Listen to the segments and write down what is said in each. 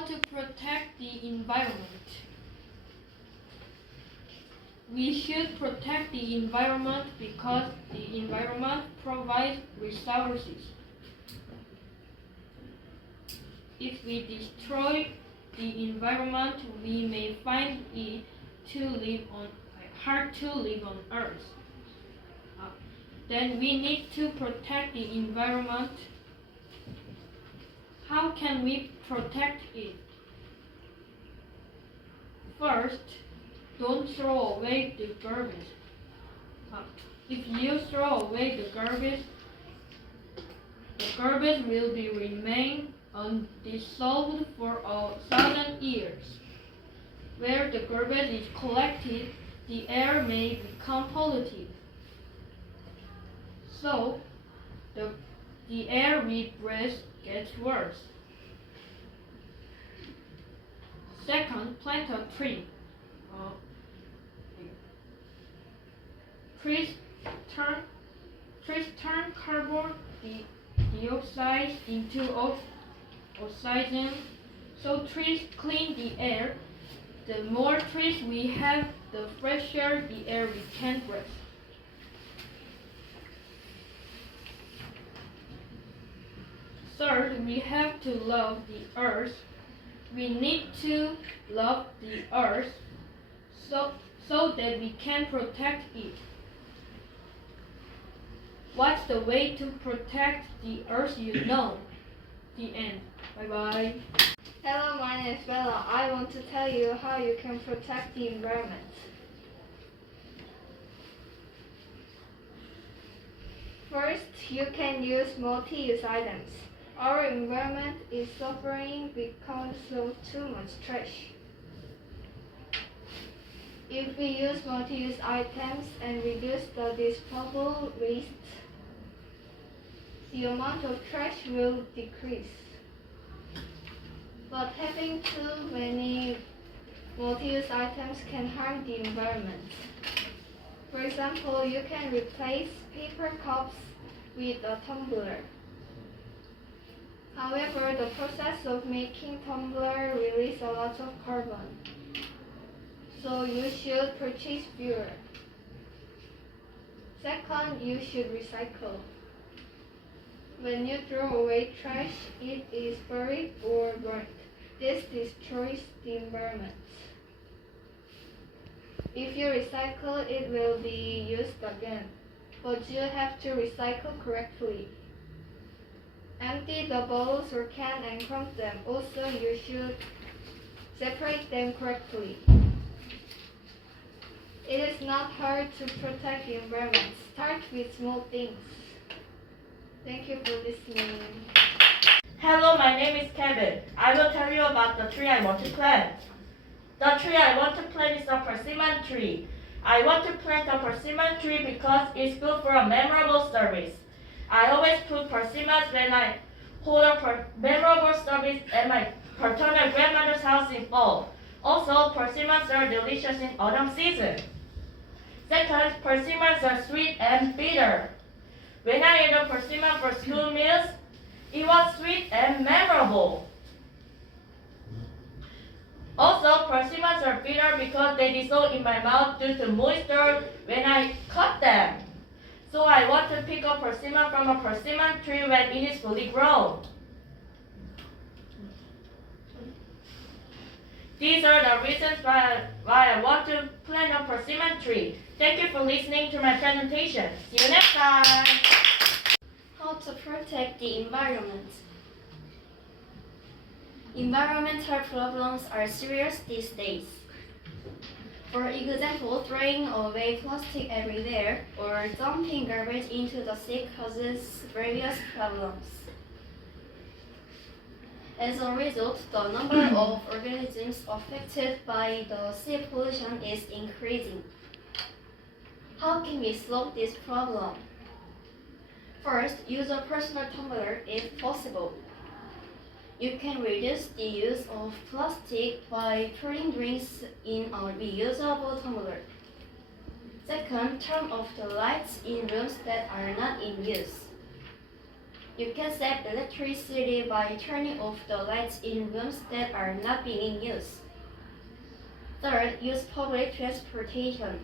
How to protect the environment? We should protect the environment because the environment provides resources. If we destroy the environment, we may find it hard to live on Earth. Then we need to protect the environment. How can we protect it? First, don't throw away the garbage. If you throw away the garbage will remain undissolved for 1,000 years. Where the garbage is collected, the air may become polluted. So, the air we breathe gets worse. Second, plant a tree. Trees turn carbon dioxide into oxygen, so trees clean the air. The more trees we have, the fresher the air we can breathe. Third, we have to love the earth. We need to love the earth so that we can protect it. What's the way to protect the earth you know? The end. Bye-bye. Hello, my name is Bella. I want to tell you how you can protect the environment. First, you can use multi-use items. Our environment is suffering because of too much trash. If we use multi-use items and reduce the disposable waste, the amount of trash will decrease. But having too many multi-use items can harm the environment. For example, you can replace paper cups with a tumbler. However, the process of making tumbler releases a lot of carbon, so you should purchase fewer. Second, you should recycle. When you throw away trash, it is buried or burnt. This destroys the environment. If you recycle, it will be used again, but you have to recycle correctly. Empty the bottles or can and crump them. Also, you should separate them correctly. It is not hard to protect the environment. Start with small things. Thank you for listening. Hello, my name is Kevin. I will tell you about the tree I want to plant. The tree I want to plant is a persimmon tree. I want to plant a persimmon tree because it's good for a memorable service. I always put persimmons when I hold a memorable service at my paternal grandmother's house in fall. Also, persimmons are delicious in autumn season. Second, persimmons are sweet and bitter. When I ate a persimmon for school meals, it was sweet and memorable. Also, persimmons are bitter because they dissolve in my mouth due to moisture when I cut them. So I want to pick a persimmon from a persimmon tree when it is fully grown. These are the reasons why I want to plant a persimmon tree. Thank you for listening to my presentation. See you next time. How to protect the environment. Environmental problems are serious these days. For example, throwing away plastic everywhere or dumping garbage into the sea causes various problems. As a result, the number of organisms affected by the sea pollution is increasing. How can we solve this problem? First, use a personal tumbler if possible. You can reduce the use of plastic by pouring drinks in a reusable tumbler. Second, turn off the lights in rooms that are not in use. You can save electricity by turning off the lights in rooms that are not being used. Third, use public transportation.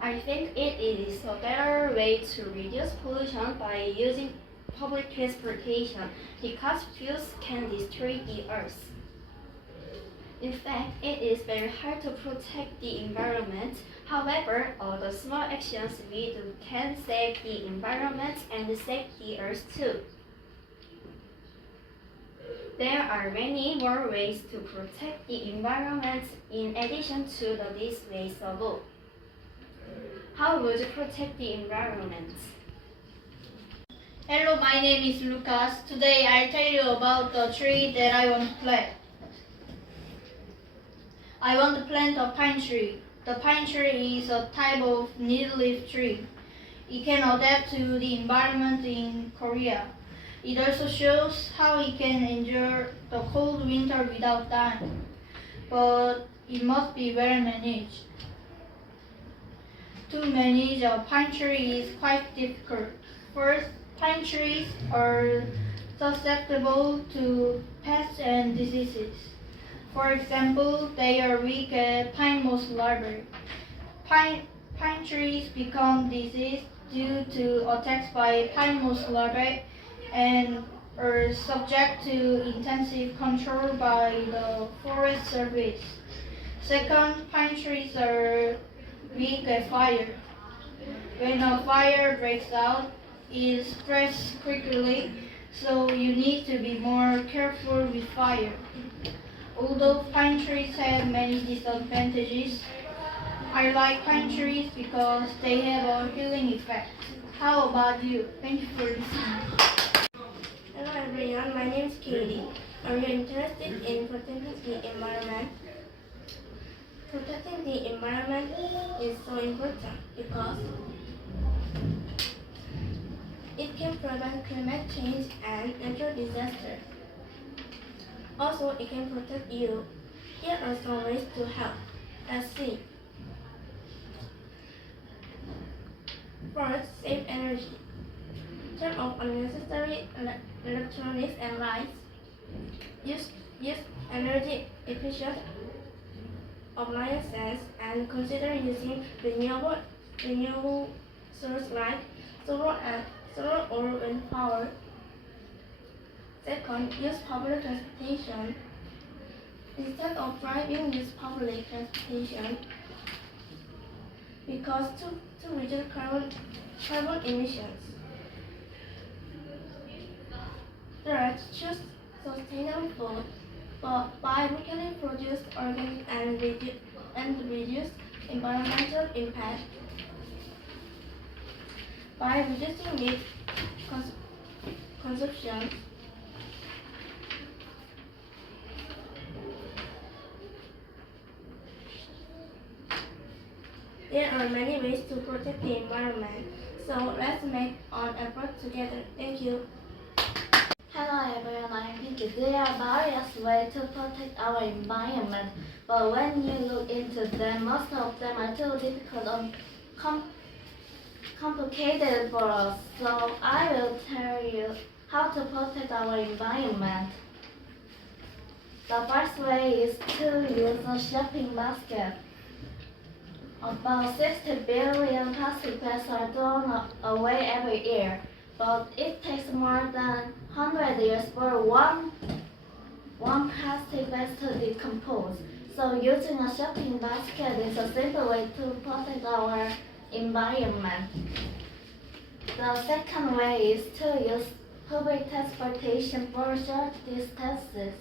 I think it is a better way to reduce pollution by using public transportation because fuels can destroy the earth. In fact, it is very hard to protect the environment. However, all the small actions we do can save the environment and save the earth too. There are many more ways to protect the environment in addition to these ways above. How would you protect the environment? Hello, my name is Lucas. Today I'll tell you about the tree that I want to plant. I want to plant a pine tree. The pine tree is a type of needleaf tree. It can adapt to the environment in Korea. It also shows how it can endure the cold winter without dying. But it must be well managed. To manage a pine tree is quite difficult. First, pine trees are susceptible to pests and diseases. For example, they are weak at pine moss larvae. Pine trees become diseased due to attacks by pine moss larvae and are subject to intensive control by the Forest Service. Second, pine trees are weak at fire. When a fire breaks out, it spreads quickly, so you need to be more careful with fire. Although pine trees have many disadvantages, I like pine trees because they have a healing effect. How about you? Thank you for listening. Hello everyone, my name is Katie. Are you interested in protecting the environment? Protecting the environment is so important because it can prevent climate change and natural disasters. Also, it can protect you. Here are some ways to help. Let's see. First, save energy. Turn off unnecessary electronics and lights. Use energy efficient appliances and consider using renewable sources like solar or wind power. Second, use public transportation. Instead of driving, use public transportation because to reduce carbon emissions. Third, choose sustainable food by locally produced organic and reduce environmental impact. By reducing meat consumption, there are many ways to protect the environment, so let's make an effort together. Thank you. Hello everyone, I'm Pinky. There are various ways to protect our environment, but when you look into them, most of them are too difficult or complicated for us. So I will tell you how to protect our environment. The first way is to use a shopping basket. About 60 billion plastic bags are thrown away every year, but it takes more than 100 years for one plastic bag to decompose. So using a shopping basket is a simple way to protect our environment. The second way is to use public transportation for short distances.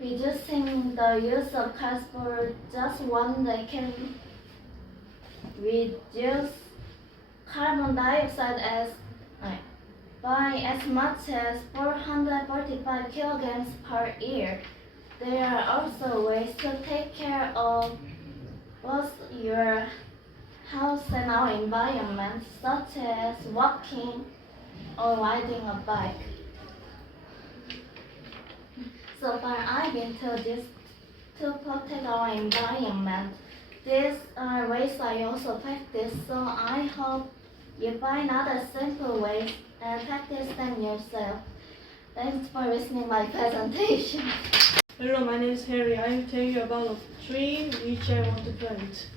Reducing the use of cars for just one day can reduce carbon dioxide by as much as 445 kilograms per year. There are also ways to take care of both your house and our environment, such as walking or riding a bike. So far, I've been told this to protect our environment. These are ways I also practice, so I hope you find other simple ways and practice them yourself. Thanks for listening my presentation. Hello, my name is Harry. I will tell you about a tree which I want to plant.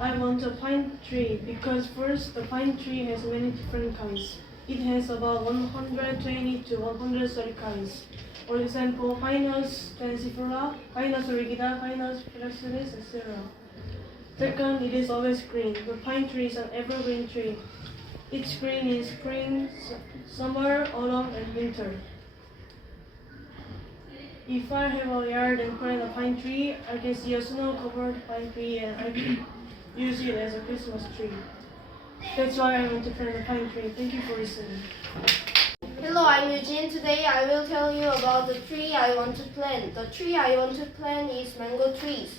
I want a pine tree because first, the pine tree has many different kinds. It has about 120 to 130 kinds. For example, Pinus fancifera, Pinus rigida, Pinus flexilis, etc. Second, it is always green. The pine tree is an evergreen tree. Its green in spring, summer, autumn, and winter. If I have a yard and plant a pine tree, I can see a snow-covered pine tree and I can use it as a Christmas tree. That's why I want to plant a pine tree. Thank you for listening. Hello, I'm Eugene. Today I will tell you about the tree I want to plant. The tree I want to plant is mango trees.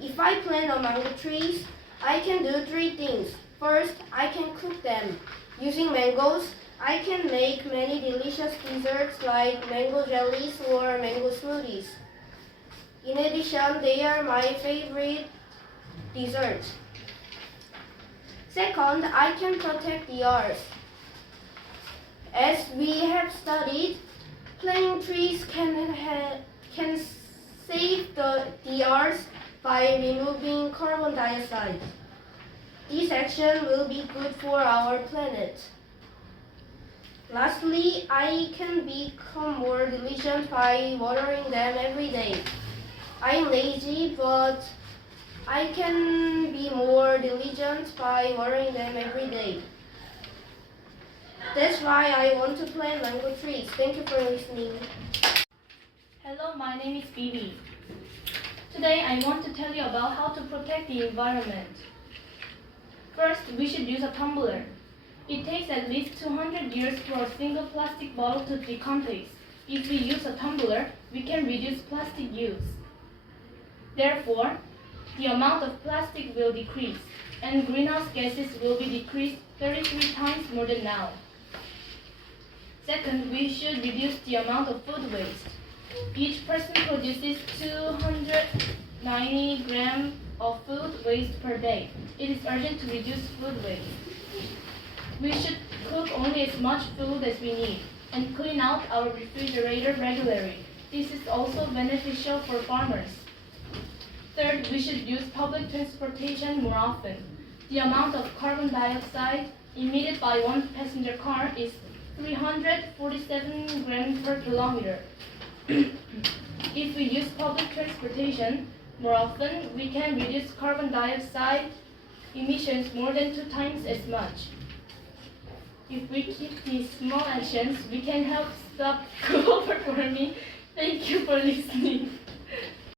If I plant a mango trees, I can do 3 things. First, I can cook them. Using mangoes, I can make many delicious desserts like mango jellies or mango smoothies. In addition, they are my favorite desserts. Second, I can protect the earth. As we have studied, planting trees can save the earth by removing carbon dioxide. This action will be good for our planet. Lastly, I can become more diligent by watering them every day. I'm lazy, but I can be more diligent by watering them every day. That's why I want to plant mango trees. Thank you for listening. Hello, my name is Bibi. Today I want to tell you about how to protect the environment. First, we should use a tumbler. It takes at least 200 years for a single plastic bottle to decompose. If we use a tumbler, we can reduce plastic use. Therefore, the amount of plastic will decrease, and greenhouse gases will be decreased 33 times more than now. Second, we should reduce the amount of food waste. Each person produces 290 grams of food waste per day. It is urgent to reduce food waste. We should cook only as much food as we need and clean out our refrigerator regularly. This is also beneficial for farmers. Third, we should use public transportation more often. The amount of carbon dioxide emitted by one passenger car is 347 grams per kilometer. If we use public transportation more often, we can reduce carbon dioxide emissions more than 2 times as much. If we keep these small actions, we can help stop global warming. Thank you for listening.